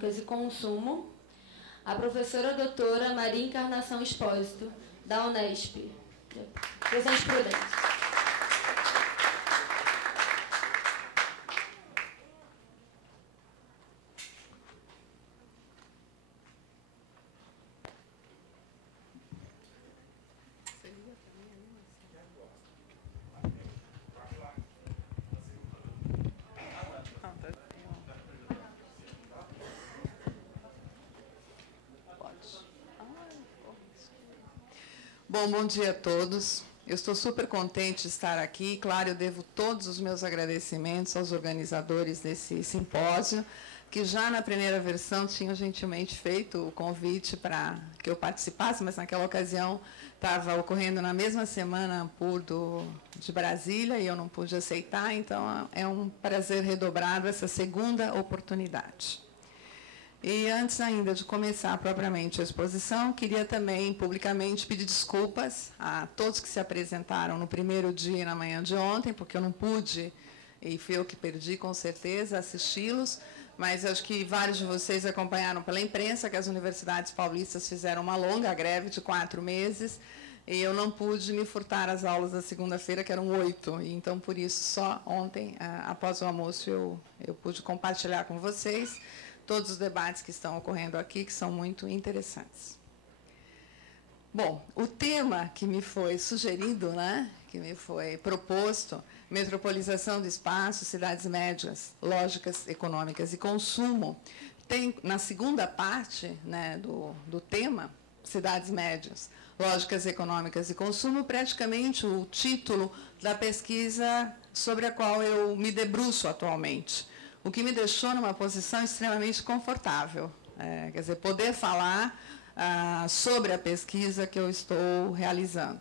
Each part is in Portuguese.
Econômicas e Consumo, a professora doutora Maria Encarnação Expósito, da Unesp. Presente Prudente. Bom dia a todos. Eu estou super contente de estar aqui. Claro, eu devo todos os meus agradecimentos aos organizadores desse simpósio, que já na primeira versão tinham gentilmente feito o convite para que eu participasse, mas naquela ocasião estava ocorrendo na mesma semana a Ampur de Brasília e eu não pude aceitar, então é um prazer redobrado essa segunda oportunidade. E antes ainda de começar propriamente a exposição, queria também publicamente pedir desculpas a todos que se apresentaram no primeiro dia e na manhã de ontem, porque eu não pude, e fui eu que perdi com certeza, assisti-los, mas acho que vários de vocês acompanharam pela imprensa que as universidades paulistas fizeram uma longa greve de 4 meses, e eu não pude me furtar as aulas da segunda-feira, que eram 8, e então, por isso, só ontem, após o almoço, eu pude compartilhar com vocês todos os debates que estão ocorrendo aqui, que são muito interessantes. Bom, o tema que me foi sugerido, que me foi proposto, metropolização do espaço, cidades médias, lógicas econômicas e consumo, tem na segunda parte do tema, cidades médias, lógicas econômicas e consumo, praticamente o título da pesquisa sobre a qual eu me debruço atualmente, o que me deixou numa posição extremamente confortável. Quer dizer, poder falar sobre a pesquisa que eu estou realizando.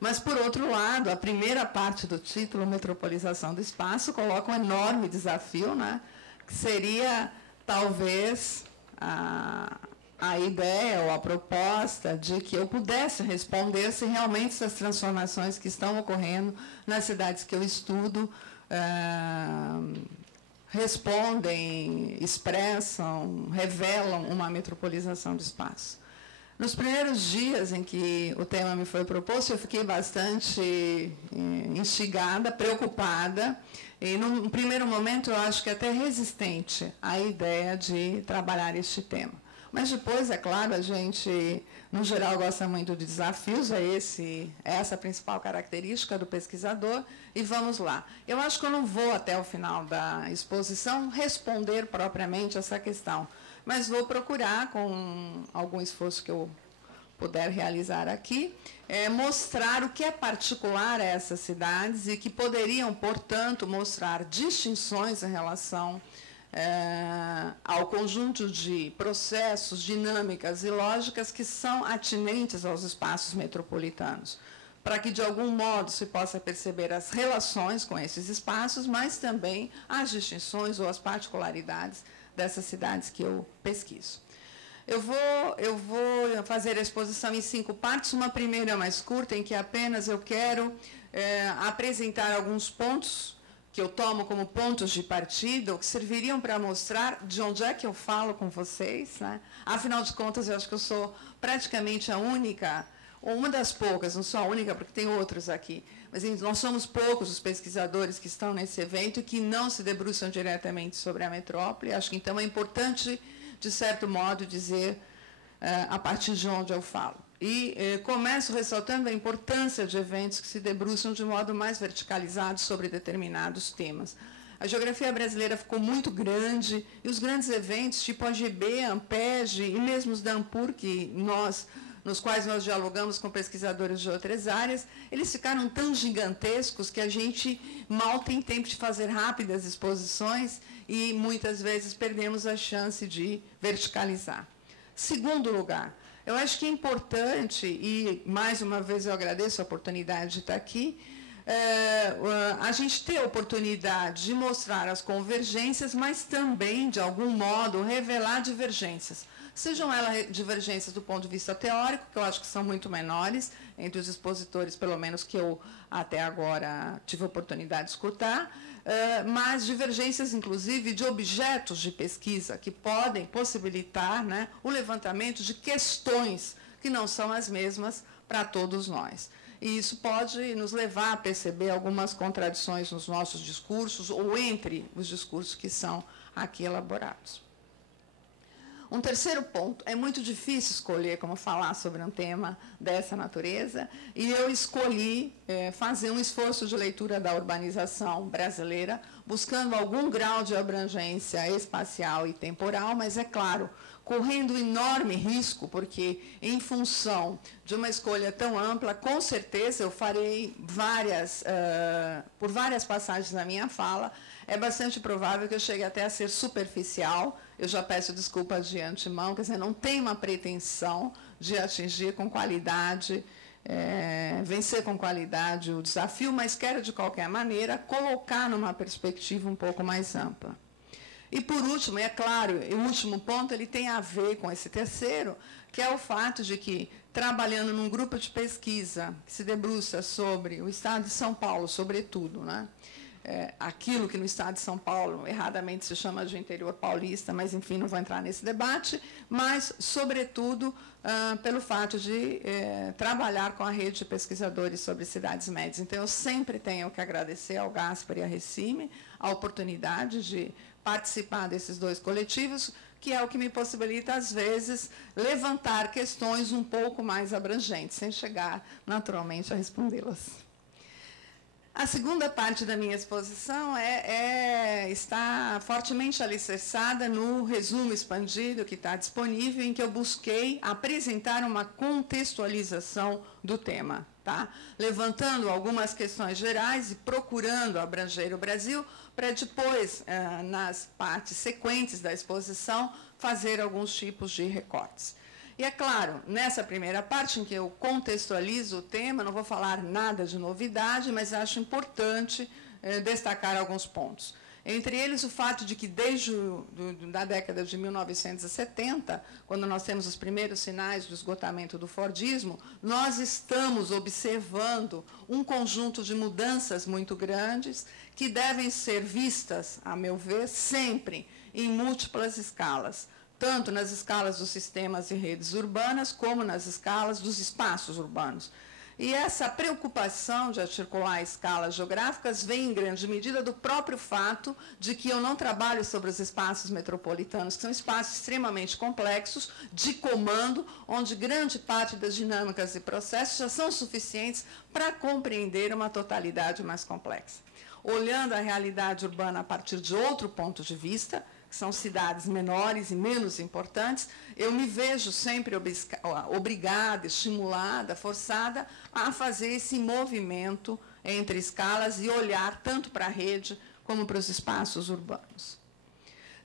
Mas, por outro lado, a primeira parte do título, Metropolização do Espaço, coloca um enorme desafio, que seria, talvez, a ideia ou a proposta de que eu pudesse responder se realmente essas transformações que estão ocorrendo nas cidades que eu estudo respondem, expressam, revelam uma metropolização do espaço. Nos primeiros dias em que o tema me foi proposto, eu fiquei bastante instigada, preocupada, e, num primeiro momento, eu acho que até resistente à ideia de trabalhar este tema. Mas depois, é claro, a gente, no geral, gosta muito de desafios, essa a principal característica do pesquisador, e vamos lá. Eu acho que eu não vou, até o final da exposição, responder propriamente essa questão, mas vou procurar, com algum esforço que eu puder realizar aqui, mostrar o que é particular a essas cidades e que poderiam, portanto, mostrar distinções em relação ao conjunto de processos, dinâmicas e lógicas que são atinentes aos espaços metropolitanos, para que, de algum modo, se possa perceber as relações com esses espaços, mas também as distinções ou as particularidades dessas cidades que eu pesquiso. Eu vou fazer a exposição em 5 partes, uma primeira mais curta, em que apenas eu quero apresentar alguns pontos que eu tomo como pontos de partida, ou que serviriam para mostrar de onde é que eu falo com vocês. Afinal de contas, eu acho que eu sou praticamente a única, ou uma das poucas, não sou a única, porque tem outros aqui, mas nós somos poucos os pesquisadores que estão nesse evento e que não se debruçam diretamente sobre a metrópole. Acho que, então, é importante, de certo modo, dizer a partir de onde eu falo. E começo ressaltando a importância de eventos que se debruçam de modo mais verticalizado sobre determinados temas. A geografia brasileira ficou muito grande, e os grandes eventos, tipo a AGB, a Ampeg, e mesmo os da Ampur, nos quais nós dialogamos com pesquisadores de outras áreas, eles ficaram tão gigantescos que a gente mal tem tempo de fazer rápidas exposições e, muitas vezes, perdemos a chance de verticalizar. Segundo lugar, eu acho que é importante, e mais uma vez eu agradeço a oportunidade de estar aqui, a gente ter a oportunidade de mostrar as convergências, mas também, de algum modo, revelar divergências. Sejam elas divergências do ponto de vista teórico, que eu acho que são muito menores, entre os expositores, pelo menos que eu até agora tive a oportunidade de escutar, mas divergências, inclusive, de objetos de pesquisa, que podem possibilitar, né, o levantamento de questões que não são as mesmas para todos nós. E isso pode nos levar a perceber algumas contradições nos nossos discursos ou entre os discursos que são aqui elaborados. Um terceiro ponto, é muito difícil escolher como falar sobre um tema dessa natureza, e eu escolhi fazer um esforço de leitura da urbanização brasileira, buscando algum grau de abrangência espacial e temporal, mas, é claro, correndo enorme risco, porque, em função de uma escolha tão ampla, com certeza eu farei por várias passagens da minha fala, é bastante provável que eu chegue até a ser superficial. Eu já peço desculpa de antemão, quer dizer, não tenho uma pretensão de atingir com qualidade, vencer com qualidade o desafio, mas quero, de qualquer maneira, colocar numa perspectiva um pouco mais ampla. E, por último, é claro, o último ponto ele tem a ver com esse terceiro, que é o fato de que, trabalhando num grupo de pesquisa que se debruça sobre o Estado de São Paulo, sobretudo, né? Aquilo que no Estado de São Paulo erradamente se chama de interior paulista, mas, enfim, não vou entrar nesse debate, mas, sobretudo, pelo fato de trabalhar com a rede de pesquisadores sobre cidades médias. Então, eu sempre tenho que agradecer ao Gaspar e à Recime a oportunidade de participar desses dois coletivos, que é o que me possibilita, às vezes, levantar questões um pouco mais abrangentes, sem chegar, naturalmente, a respondê-las. A segunda parte da minha exposição está fortemente alicerçada no resumo expandido que está disponível, em que eu busquei apresentar uma contextualização do tema, tá? Levantando algumas questões gerais e procurando abranger o Brasil, para depois, nas partes sequentes da exposição, fazer alguns tipos de recortes. E, é claro, nessa primeira parte, em que eu contextualizo o tema, não vou falar nada de novidade, mas acho importante destacar alguns pontos. Entre eles, o fato de que, desde a década de 1970, quando nós temos os primeiros sinais do esgotamento do fordismo, nós estamos observando um conjunto de mudanças muito grandes que devem ser vistas, a meu ver, sempre em múltiplas escalas, tanto nas escalas dos sistemas e redes urbanas, como nas escalas dos espaços urbanos. E essa preocupação de articular escalas geográficas vem, em grande medida, do próprio fato de que eu não trabalho sobre os espaços metropolitanos, que são espaços extremamente complexos, de comando, onde grande parte das dinâmicas e processos já são suficientes para compreender uma totalidade mais complexa. Olhando a realidade urbana a partir de outro ponto de vista, que são cidades menores e menos importantes, eu me vejo sempre obrigada, estimulada, forçada a fazer esse movimento entre escalas e olhar tanto para a rede como para os espaços urbanos.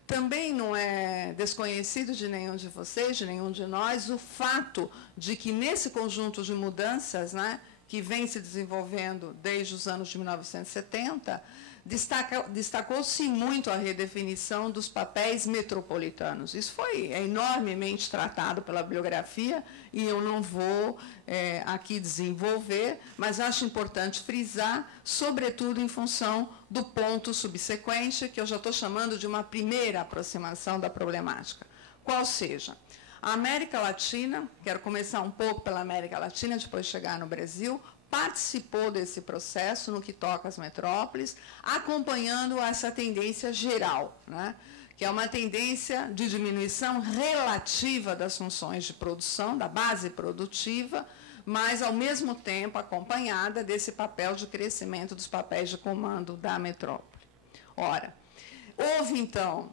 Também não é desconhecido de nenhum de vocês, de nenhum de nós, o fato de que, nesse conjunto de mudanças, né, que vem se desenvolvendo desde os anos de 1970, destacou-se muito a redefinição dos papéis metropolitanos. Isso foi enormemente tratado pela bibliografia, e eu não vou aqui desenvolver, mas acho importante frisar, sobretudo em função do ponto subsequente, que eu já estou chamando de uma primeira aproximação da problemática. Qual seja, a América Latina, quero começar um pouco pela América Latina, depois chegar no Brasil, participou desse processo no que toca às metrópoles, acompanhando essa tendência geral, né, que é uma tendência de diminuição relativa das funções de produção, da base produtiva, mas, ao mesmo tempo, acompanhada desse papel de crescimento dos papéis de comando da metrópole. Ora, houve, então,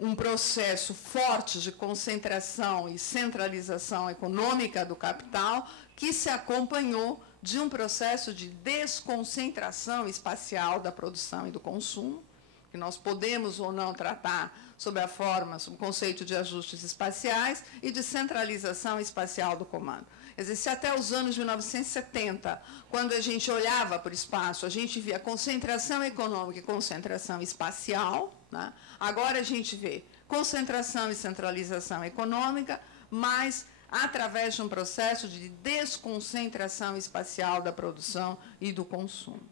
um processo forte de concentração e centralização econômica do capital, que se acompanhou de um processo de desconcentração espacial da produção e do consumo, que nós podemos ou não tratar sob a forma, sob o conceito de ajustes espaciais, e de centralização espacial do comando. Quer dizer, se até os anos de 1970, quando a gente olhava para o espaço, a gente via concentração econômica e concentração espacial, né? Agora a gente vê concentração e centralização econômica, mas através de um processo de desconcentração espacial da produção e do consumo.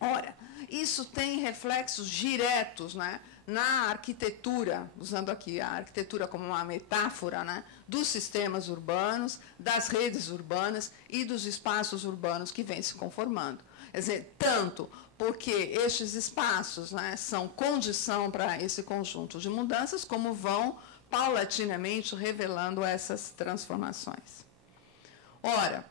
Ora, isso tem reflexos diretos, né, na arquitetura, usando aqui a arquitetura como uma metáfora, né, dos sistemas urbanos, das redes urbanas e dos espaços urbanos que vêm se conformando. Quer dizer, tanto porque estes espaços, né, são condição para esse conjunto de mudanças, como vão paulatinamente revelando essas transformações. Ora,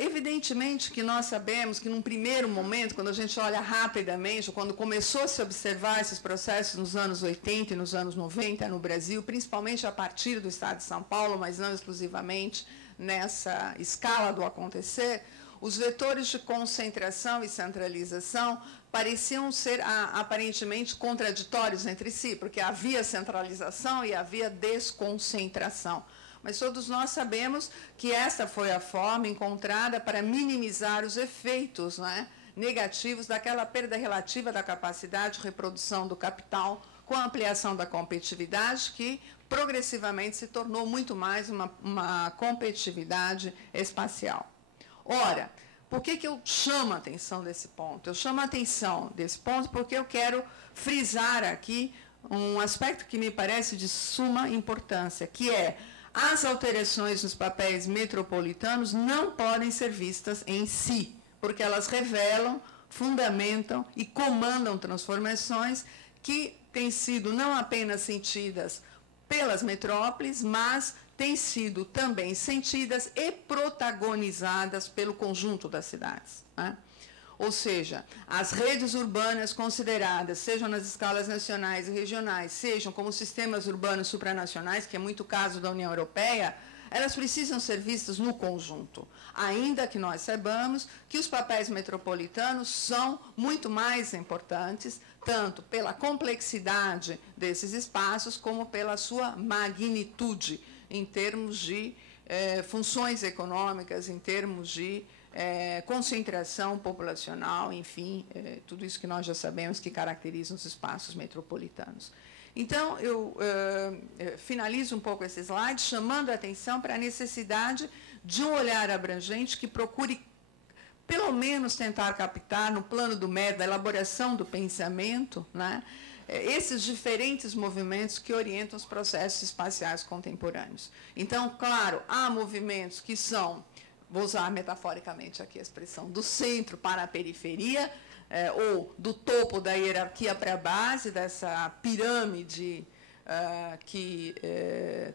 evidentemente que nós sabemos que, num primeiro momento, quando a gente olha rapidamente, quando começou a se observar esses processos nos anos 80 e nos anos 90 no Brasil, principalmente a partir do Estado de São Paulo, mas não exclusivamente nessa escala do acontecer, os vetores de concentração e centralização pareciam ser aparentemente contraditórios entre si, porque havia centralização e havia desconcentração. Mas todos nós sabemos que essa foi a forma encontrada para minimizar os efeitos, né, negativos daquela perda relativa da capacidade de reprodução do capital com a ampliação da competitividade, que progressivamente se tornou muito mais uma competitividade espacial. Ora, por que eu chamo a atenção desse ponto? Eu chamo a atenção desse ponto porque eu quero frisar aqui um aspecto que me parece de suma importância, que é: as alterações nos papéis metropolitanos não podem ser vistas em si, porque elas revelam, fundamentam e comandam transformações que têm sido não apenas sentidas pelas metrópoles, mas têm sido também sentidas e protagonizadas pelo conjunto das cidades, né? Ou seja, as redes urbanas consideradas, sejam nas escalas nacionais e regionais, sejam como sistemas urbanos supranacionais, que é muito o caso da União Europeia, elas precisam ser vistas no conjunto, ainda que nós saibamos que os papéis metropolitanos são muito mais importantes, tanto pela complexidade desses espaços, como pela sua magnitude, em termos de funções econômicas, em termos de concentração populacional, enfim, tudo isso que nós já sabemos que caracteriza os espaços metropolitanos. Então, eu finalizo um pouco esse slide chamando a atenção para a necessidade de um olhar abrangente que procure, pelo menos, tentar captar, no plano do método, da elaboração do pensamento, né, esses diferentes movimentos que orientam os processos espaciais contemporâneos. Então, claro, há movimentos que são, vou usar metaforicamente aqui a expressão, do centro para a periferia, ou do topo da hierarquia para a base, dessa pirâmide que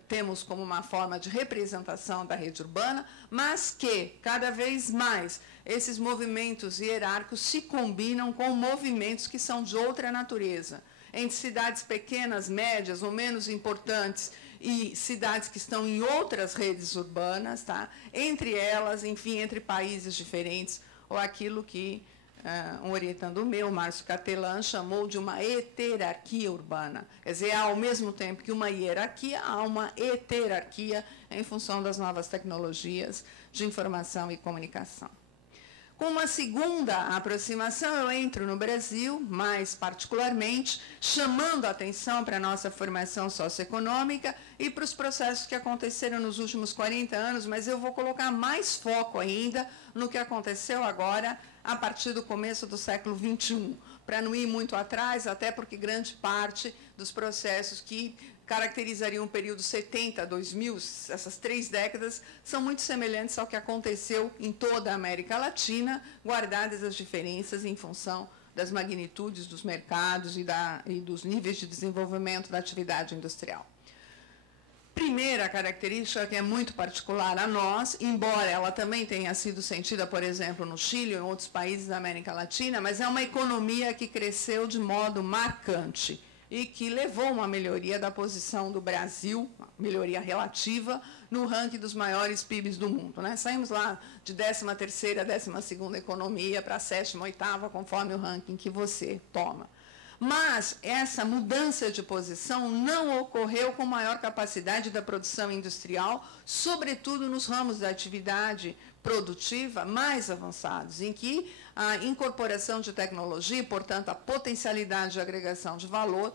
temos como uma forma de representação da rede urbana, mas que, cada vez mais, esses movimentos hierárquicos se combinam com movimentos que são de outra natureza, entre cidades pequenas, médias ou menos importantes, e cidades que estão em outras redes urbanas, tá? Entre elas, enfim, entre países diferentes, ou aquilo que um orientando meu, Márcio Catelan, chamou de uma heterarquia urbana. Quer dizer, ao mesmo tempo que uma hierarquia, há uma heterarquia em função das novas tecnologias de informação e comunicação. Com uma segunda aproximação, eu entro no Brasil, mais particularmente, chamando a atenção para a nossa formação socioeconômica e para os processos que aconteceram nos últimos 40 anos, mas eu vou colocar mais foco ainda no que aconteceu agora, a partir do começo do século XXI, para não ir muito atrás, até porque grande parte dos processos que caracterizariam o período 70 a 2000, essas 3 décadas, são muito semelhantes ao que aconteceu em toda a América Latina, guardadas as diferenças em função das magnitudes dos mercados e dos níveis de desenvolvimento da atividade industrial. Primeira característica que é muito particular a nós, embora ela também tenha sido sentida, por exemplo, no Chile ou em outros países da América Latina, mas é uma economia que cresceu de modo marcante e que levou a uma melhoria da posição do Brasil, uma melhoria relativa, no ranking dos maiores PIBs do mundo, né? Saímos lá de 13ª, 12ª economia para a 7ª, 8ª, conforme o ranking que você toma. Mas essa mudança de posição não ocorreu com maior capacidade da produção industrial, sobretudo nos ramos da atividade produtiva mais avançados, em que a incorporação de tecnologia, portanto, a potencialidade de agregação de valor,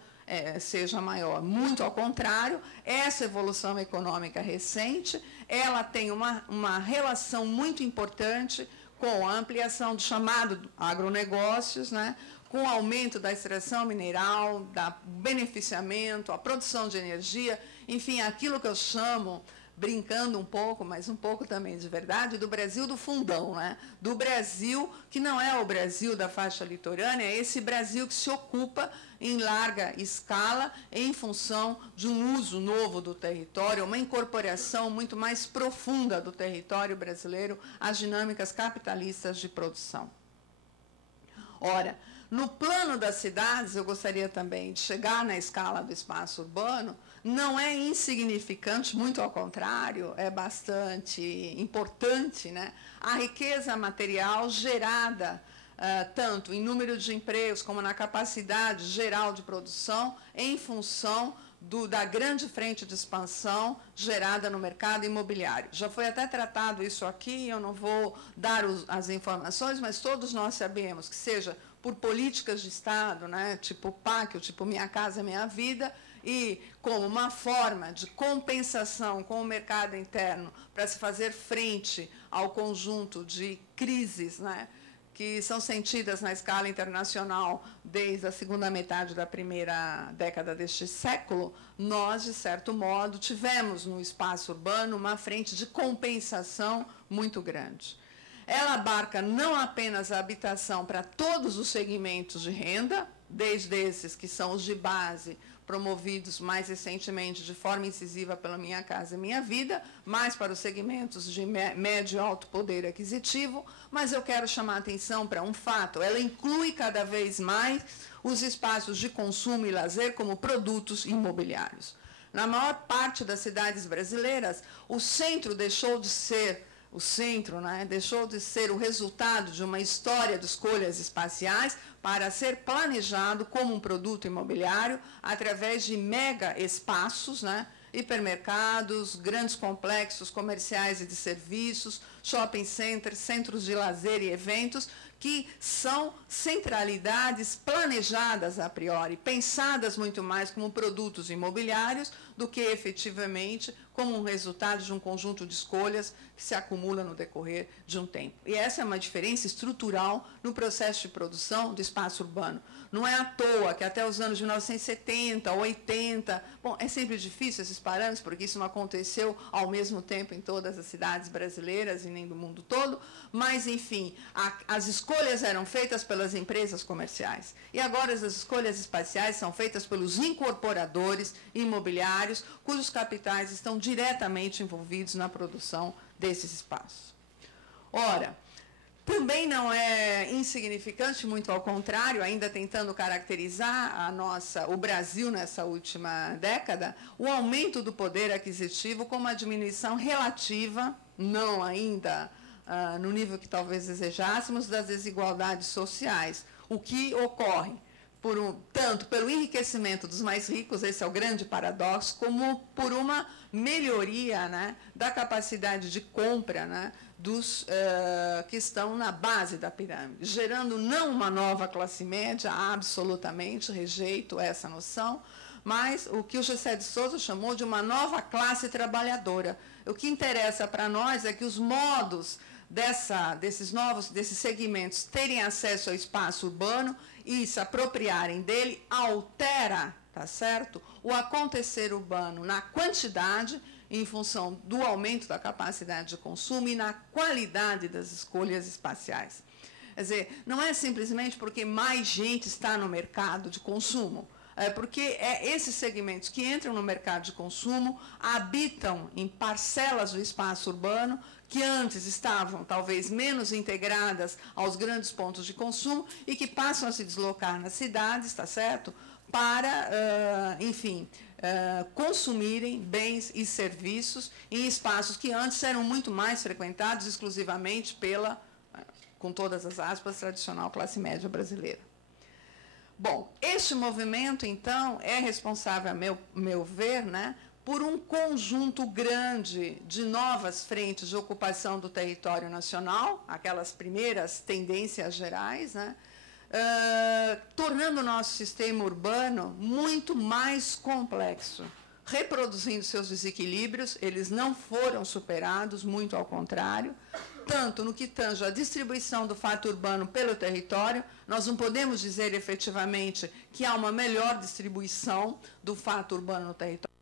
seja maior. Muito ao contrário, essa evolução econômica recente, ela tem uma relação muito importante com a ampliação do chamado agronegócios, né, com o aumento da extração mineral, da beneficiamento, a produção de energia, enfim, aquilo que eu chamo, brincando um pouco, mas um pouco também de verdade, do Brasil do fundão, né? Do Brasil que não é o Brasil da faixa litorânea, é esse Brasil que se ocupa em larga escala em função de um uso novo do território, uma incorporação muito mais profunda do território brasileiro às dinâmicas capitalistas de produção. Ora, no plano das cidades, eu gostaria também de chegar na escala do espaço urbano, não é insignificante, muito ao contrário, é bastante importante, né? A riqueza material gerada tanto em número de empregos como na capacidade geral de produção em função da grande frente de expansão gerada no mercado imobiliário. Já foi até tratado isso aqui, eu não vou dar as informações, mas todos nós sabemos que seja por políticas de Estado, né, tipo PAC, ou tipo Minha Casa Minha Vida, e como uma forma de compensação com o mercado interno para se fazer frente ao conjunto de crises, né, que são sentidas na escala internacional desde a segunda metade da primeira década deste século, nós, de certo modo, tivemos no espaço urbano uma frente de compensação muito grande. Ela abarca não apenas a habitação para todos os segmentos de renda, desde esses que são os de base, promovidos mais recentemente de forma incisiva pela Minha Casa Minha Vida, mais para os segmentos de médio e alto poder aquisitivo, mas eu quero chamar a atenção para um fato, ela inclui cada vez mais os espaços de consumo e lazer como produtos imobiliários. Na maior parte das cidades brasileiras, o centro deixou de ser deixou de ser o resultado de uma história de escolhas espaciais para ser planejado como um produto imobiliário através de mega espaços, né, hipermercados, grandes complexos comerciais e de serviços, shopping centers, centros de lazer e eventos, que são centralidades planejadas a priori, pensadas muito mais como produtos imobiliários do que efetivamente como um resultado de um conjunto de escolhas que se acumula no decorrer de um tempo. E essa é uma diferença estrutural no processo de produção do espaço urbano. Não é à toa que até os anos de 1970, 80, bom, é sempre difícil esses parâmetros, porque isso não aconteceu ao mesmo tempo em todas as cidades brasileiras e nem do mundo todo, mas, enfim, as escolhas eram feitas pelas empresas comerciais. E agora as escolhas espaciais são feitas pelos incorporadores imobiliários, cujos capitais estão diretamente envolvidos na produção desses espaços. Ora, também não é insignificante, muito ao contrário, ainda tentando caracterizar o Brasil nessa última década, o aumento do poder aquisitivo com uma diminuição relativa, não ainda no nível que talvez desejássemos, das desigualdades sociais. O que ocorre tanto pelo enriquecimento dos mais ricos, esse é o grande paradoxo, como por uma melhoria, né, da capacidade de compra, né, dos que estão na base da pirâmide, gerando não uma nova classe média, absolutamente rejeito essa noção, mas o que o Gessé de Souza chamou de uma nova classe trabalhadora. O que interessa para nós é que os modos desses segmentos terem acesso ao espaço urbano e se apropriarem dele altera, tá certo, o acontecer urbano na quantidade, em função do aumento da capacidade de consumo e na qualidade das escolhas espaciais. Quer dizer, não é simplesmente porque mais gente está no mercado de consumo, é porque esses segmentos que entram no mercado de consumo habitam em parcelas do espaço urbano que antes estavam talvez menos integradas aos grandes pontos de consumo e que passam a se deslocar nas cidades, está certo? Para, enfim, consumirem bens e serviços em espaços que antes eram muito mais frequentados exclusivamente pela, com todas as aspas, tradicional classe média brasileira. Bom, este movimento, então, é responsável, a meu ver, né, por um conjunto grande de novas frentes de ocupação do território nacional, aquelas primeiras tendências gerais, né, tornando o nosso sistema urbano muito mais complexo, reproduzindo seus desequilíbrios, eles não foram superados, muito ao contrário, Portanto, no que tange à distribuição do fato urbano pelo território, nós não podemos dizer efetivamente que há uma melhor distribuição do fato urbano no território.